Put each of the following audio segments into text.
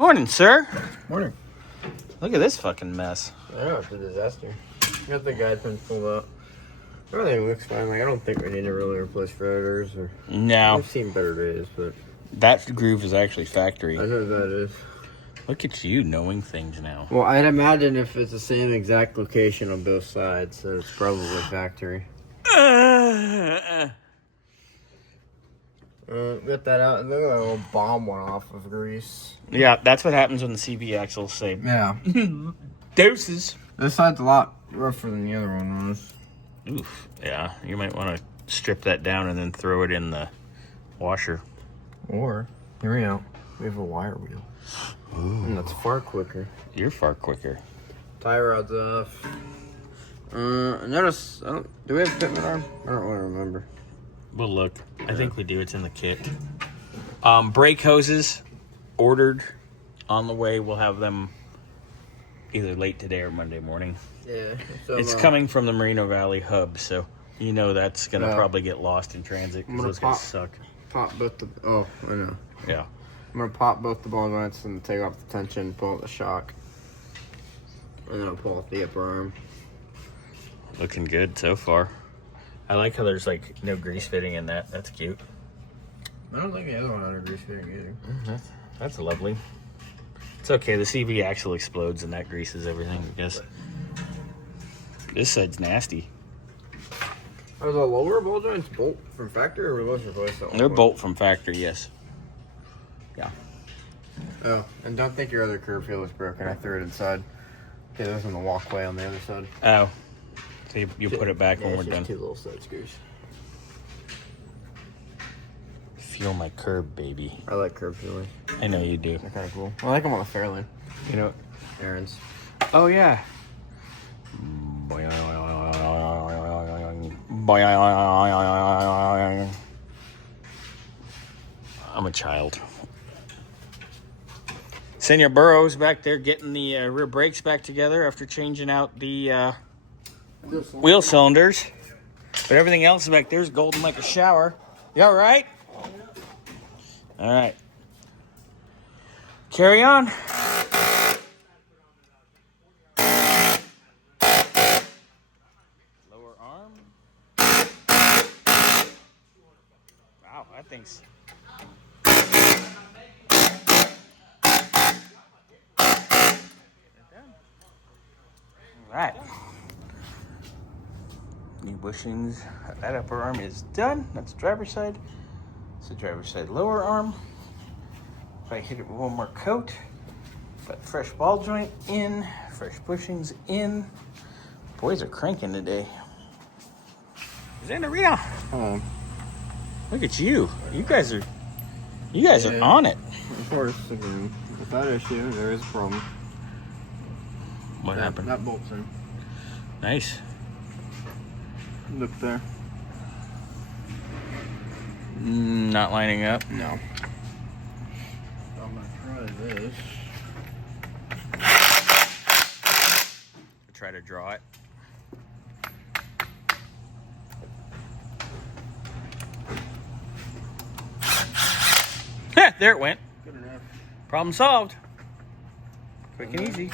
Morning, sir. Morning. Look at this fucking mess. I know, it's a disaster. Got the guide pins pulled up. Everything looks fine. Like, I don't think we need to really replace rotors or... No. I've seen better days, but... That groove is actually factory. I know that is. Look at you knowing things now. Well, I'd imagine if it's the same exact location on both sides, then it's probably factory. Get that out. Look at that little bomb went off of grease. Yeah, that's what happens when the CV axles say, Yeah. deuces. This side's a lot rougher than the other one was. Oof. Yeah, you might want to strip that down and then throw it in the washer. Or, hear me out, we have a wire wheel. Ooh. And that's far quicker. You're far quicker. Tie rod's off. Notice, do we have fitment arm? I don't really remember. We'll look. I think we do. It's in the kit. Brake hoses ordered on the way. We'll have them either late today or Monday morning. Yeah. It's coming from the Merino Valley hub, so you know that's going to probably get lost in transit because those guys suck. Pop both the... Oh, I know. Yeah. I'm going to pop both the ball joints and take off the tension, pull out the shock. And then I'll pull off the upper arm. Looking good so far. I like how there's like no grease fitting in that. That's cute. I don't think the other one had a grease fitting either. That's lovely. It's okay. The CV axle explodes and that greases everything, I guess. This side's nasty. Are the lower ball joints bolt from factory or were those replaced? They're bolt from factory, yes. Yeah. Oh, and don't think your other curb feel is broken. I threw it inside. Okay, there's on the walkway on the other side. Oh. So you put it back when we're done. Two little side screws. Feel my curb, baby. I like curb feelers. I know you do. They're kind of cool. I like them on the Fairlane. You know, Aaron's. Oh yeah. I'm a child. Senior Burrows back there getting the rear brakes back together after changing out the wheel cylinders. But everything else back there is golden like a shower. You all right? All right. Carry on. Lower arm. Wow, that thing's... All right. New bushings. That upper arm is done. That's driver's side. So driver's side lower arm. If I hit it with one more coat, got fresh ball joint in, fresh bushings in. Boys are cranking today. Xanderina. Oh. Look at you. You guys are on it. Of course, with that issue, there is a problem. What happened? That bolt's in. Nice. Look there. Not lining up. No. I'm gonna try this. Try to draw it. There it went. Good enough. Problem solved. Quick and easy.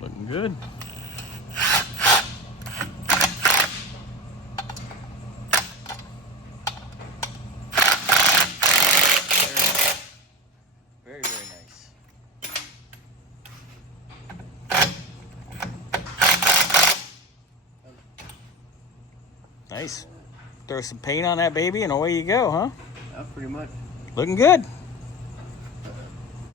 Looking good. Very, very nice. Nice. Throw some paint on that baby and away you go, huh? Yeah, pretty much. Looking good.